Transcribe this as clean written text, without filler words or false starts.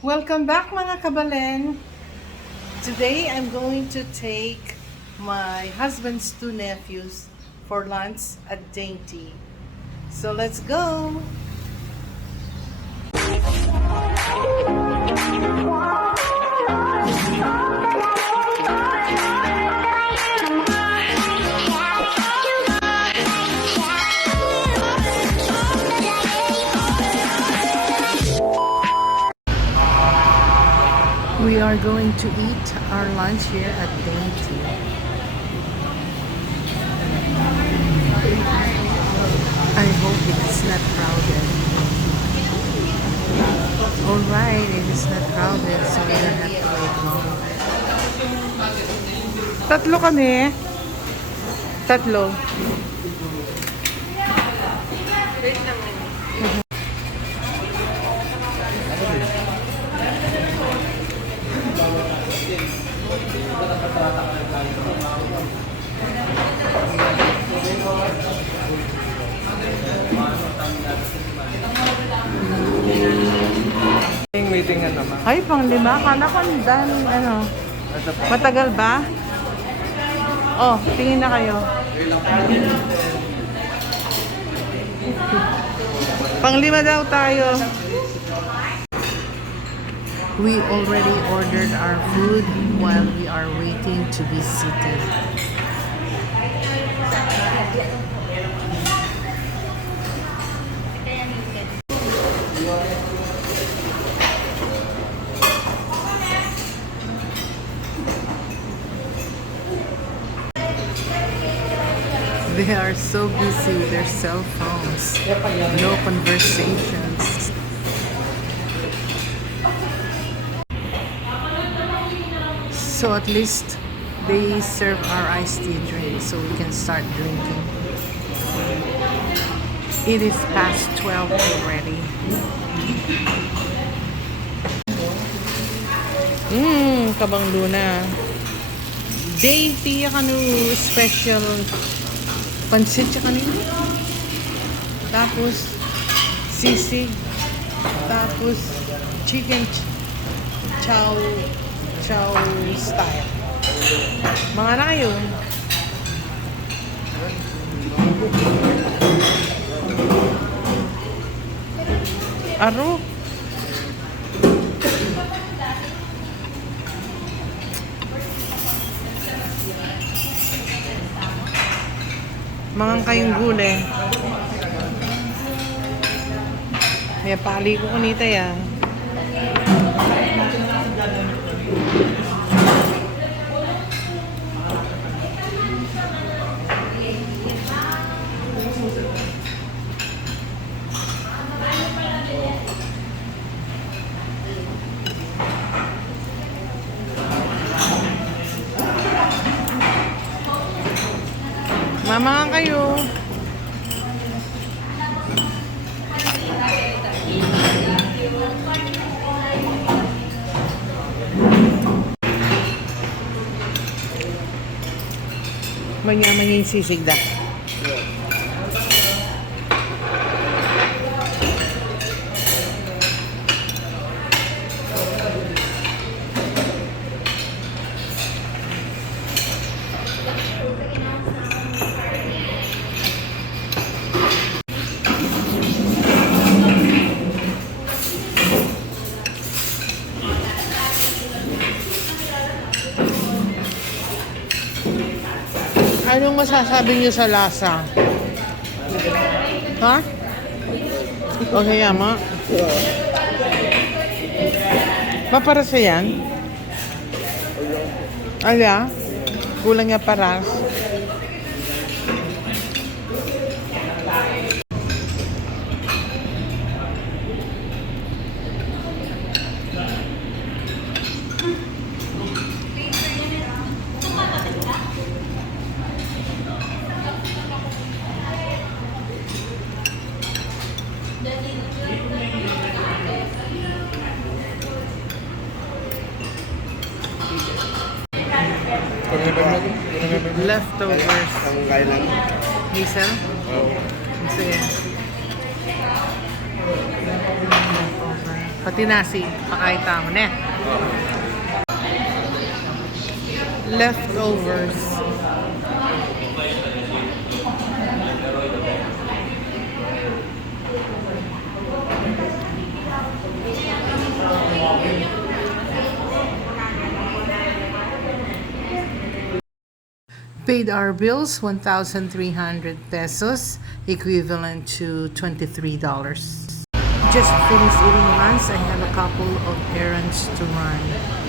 Welcome back mga kabalen. Today I'm going to take my husband's two nephews for lunch at Dainty. So let's go! We are going to eat our lunch here at Dainty. I hope it's not crowded. Alright, it is not crowded, so we don't have to wait long. Tatlo kami. Tatlo. Waiting na naman. Ay, pang-lima. Kala ko ano. Matagal ba? Oh, tingin na kayo. Pang-lima daw tayo. We already ordered our food while we are waiting to be seated. They are so busy with their cell phones. No conversations. So at least they serve our iced tea drink so we can start drinking. It is past 12 already. Kabang Luna. Dainty kanu special pansit siya kanina. Tapos sisig. Tapos chicken chow style. Mga na kayo. Aro. Mga kayong gulay. May pali ko kunita ya. Mama kayo. Manyaman yung sisig da. Anong masasabi niyo sa lasa? Ha? Okay, ama. Para sa yan? Ala? Kulang nga paras. Leftovers. Hazel? Oo. Sige. Leftover. Pati nasi, pakaita mo na. Leftovers. Paid our bills, 1,300 pesos, equivalent to $23. Just finished eating lunch. I have a couple of errands to run.